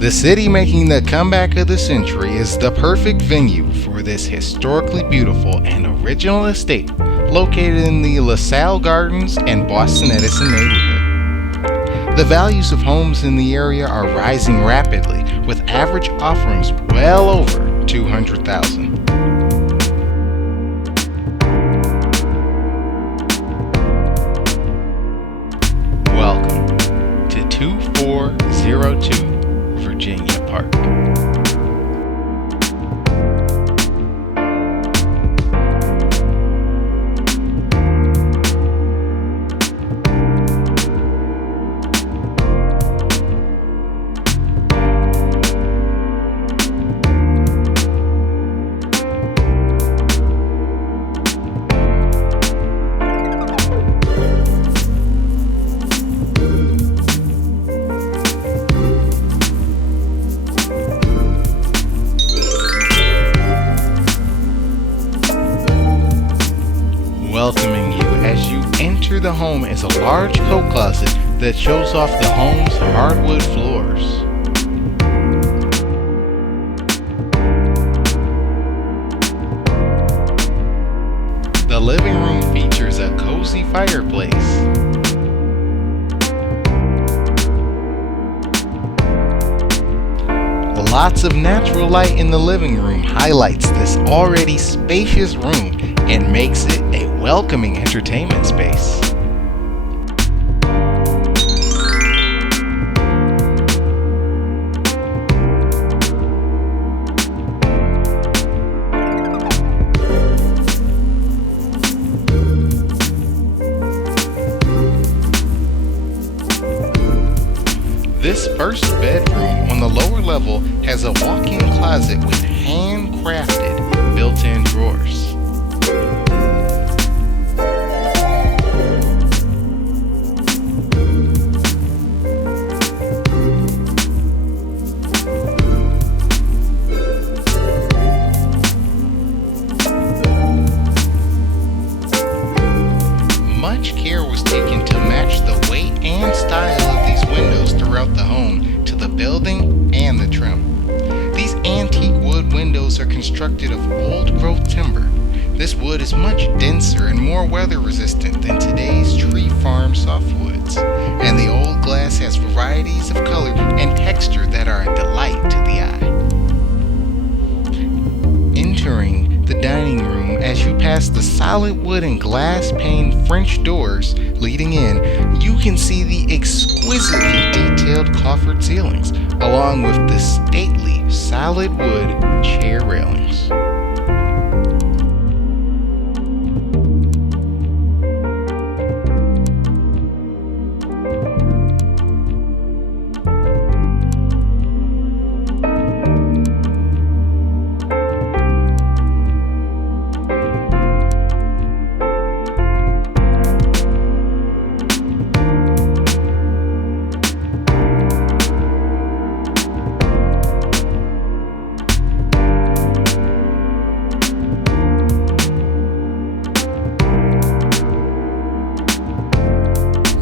The city making the comeback of the century is the perfect venue for this historically beautiful and original estate located in the Lasalle Gardens and Boston Edison neighborhood. The values of homes in the area are rising rapidly, with average offerings well over $200,000. Welcome to 2402 Virginia Park. Welcoming you as you enter the home is a large coat closet that shows off the home's hardwood floors. The living room features a cozy fireplace. Lots of natural light in the living room highlights this already spacious room and makes it a welcoming entertainment space. This first bedroom on the lower level has a walk-in closet with handcrafted built-in drawers. Much care was taken to match the weight and style of these windows throughout the home to the building and the trim. These antique wood windows are constructed of old-growth timber. This wood is much denser and more weather-resistant than today's tree farm softwoods, and the old glass has varieties of color and texture that are a delight to the eye. Entering the dining room, as you pass the solid wood and glass pane French doors leading in, you can see the exquisitely detailed coffered ceilings, along with the stately solid wood chair railings.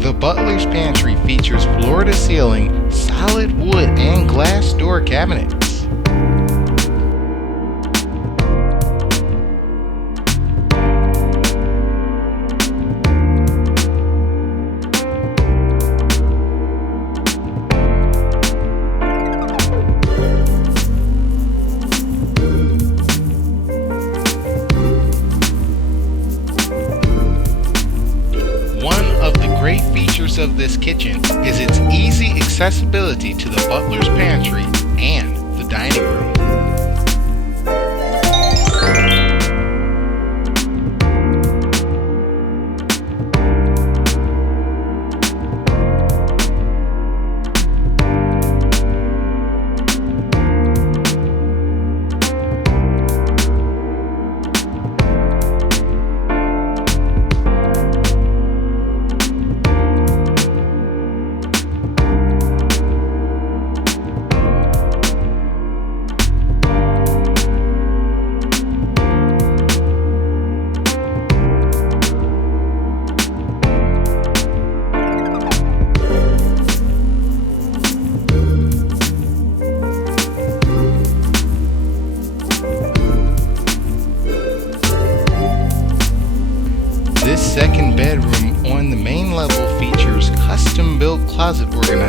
The butler's pantry features floor-to-ceiling, solid wood and glass door cabinets. Great features of this kitchen is its easy accessibility to the butler's pantry and the dining room.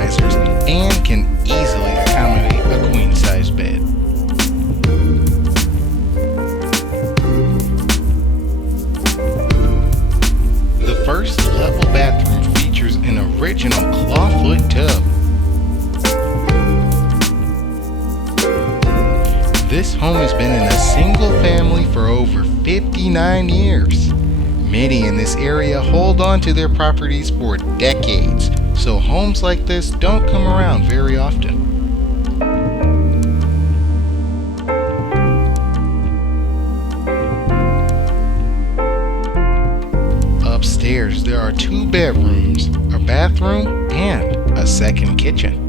risers and can easily accommodate a queen-size bed. The first level bathroom features an original clawfoot tub. This home has been in a single family for over 59 years. Many in this area hold on to their properties for decades, so homes like this don't come around very often. Upstairs, there are 2 bedrooms, a bathroom, and a second kitchen.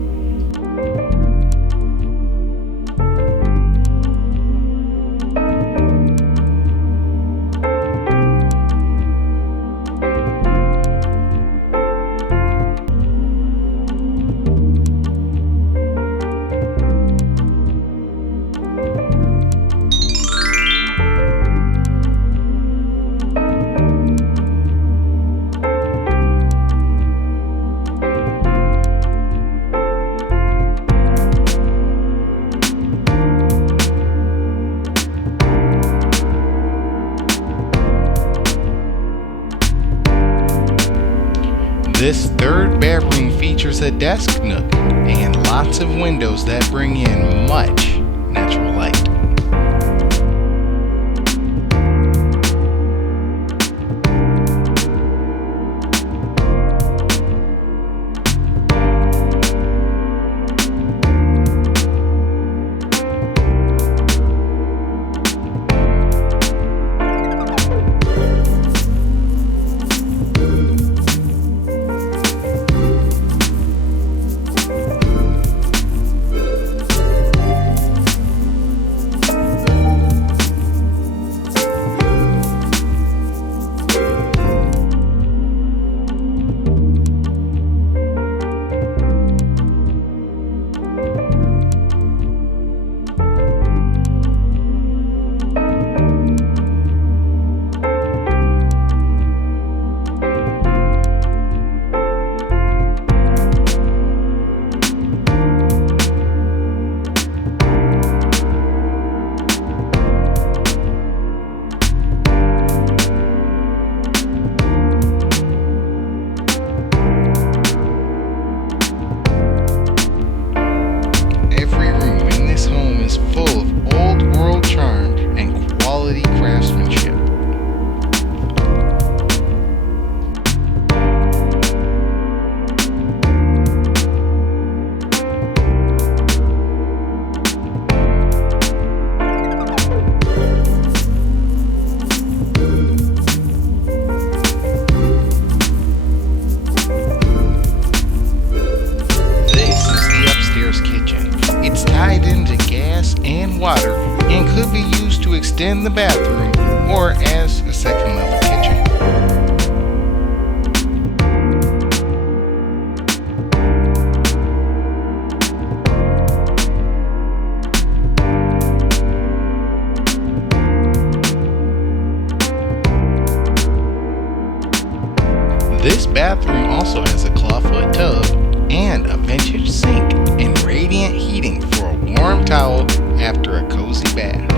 This third bedroom features a desk nook and lots of windows that bring in much natural light. Water and could be used to extend the bathroom or as a second level kitchen. This bathroom also has a clawfoot tub and a vintage sink and radiant heating for a warm towel after a cozy bath.